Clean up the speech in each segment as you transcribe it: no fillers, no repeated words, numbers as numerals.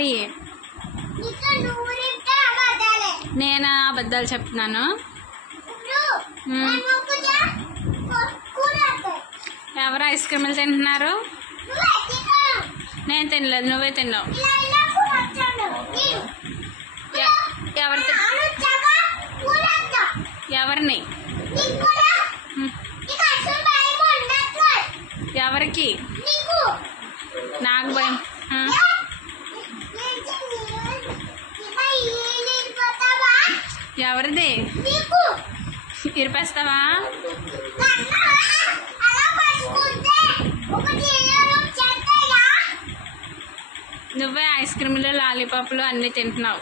Sorry, నేను అబద్ధాలు చెప్తున్నాను. ఎవరు ఐస్ క్రీములు తింటున్నారు? నేను తినలేదు, నువ్వే తిన్నావు. ఎవరిని? ఎవరికి? నాకు భయం. ఎవరిది? ఇరిపేస్తావా? నువ్వే ఐస్ క్రీములు లాలీపాప్లు అన్నీ తింటున్నావు.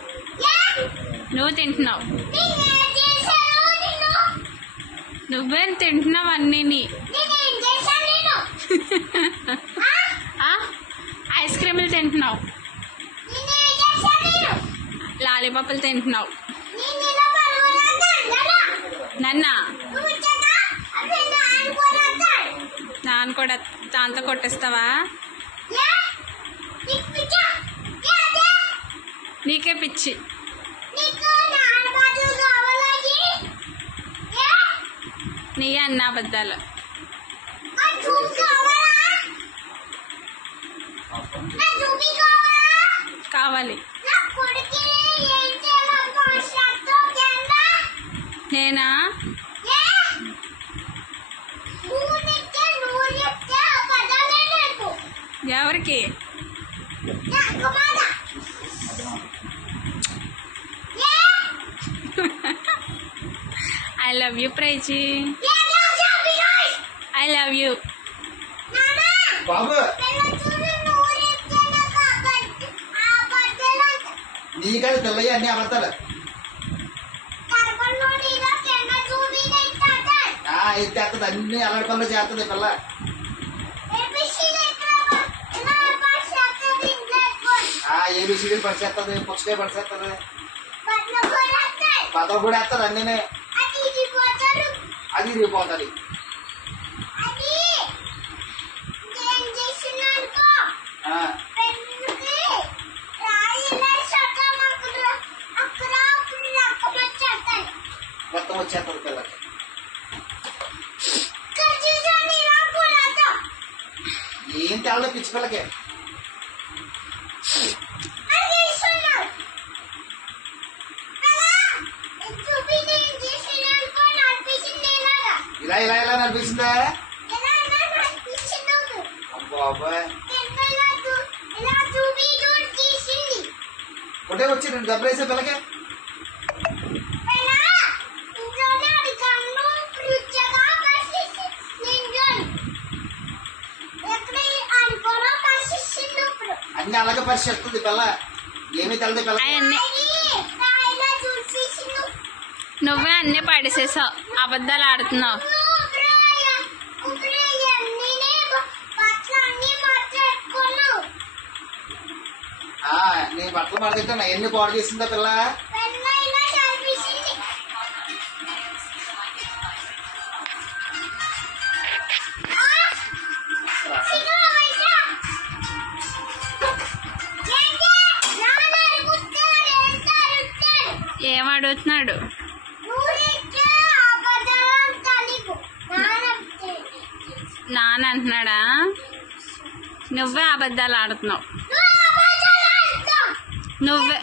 నువ్వు తింటున్నావు, నువ్వే తింటున్నావు అన్నీ. ఐస్ క్రీములు తింటున్నావు, లాలీపాప్లు తింటున్నావు. నన్నా నాన్న కూడా దాంతో కొట్టేస్తావా? నీకే పిచ్చి. నీ అన్న అబద్ధాలు. కావాలి. నేనా? ఎవరికి? I love you, Praichi. I love you. నీకది తెల్లయ్య అన్ని అబద్ధాలు. ఇచ్చేస్తుంది, అన్ని అల్లడి పనులు చేస్తుంది పిల్ల. ఏబిసిడీలు పరిచేస్తుంది, పుచ్చకాయ పరిచేస్తుంది, పదవి కూడా వేస్తుంది అన్నీ. అది ఇరిగిపోతుంది. మొత్తం వచ్చేస్తుంది పిల్లకి. ఏం తేడా పిచ్చి పిల్లకి. ఇలా ఇలా ఇలా నడిపిస్తుందా? అబ్బాయి ఒకటే వచ్చి రెండు దెబ్బలు వేసే పిల్లకి. అన్ని అలాగే పరిచేస్తుంది పిల్ల. ఏమీ తెలదు పిల్ల. నువ్వే అన్నీ పడేసేసావు, అబద్ధాలు ఆడుతున్నావు. నేను బట్టలు మడతిట్టా ఎన్ని పాడు చేసిందా పిల్ల. ఏం అడుగుతున్నాడు? నాన్న అంటున్నాడా? నువ్వే అబద్ధాలు ఆడుతున్నావు. నువ్వే.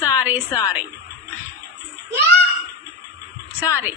Sorry sorry sorry.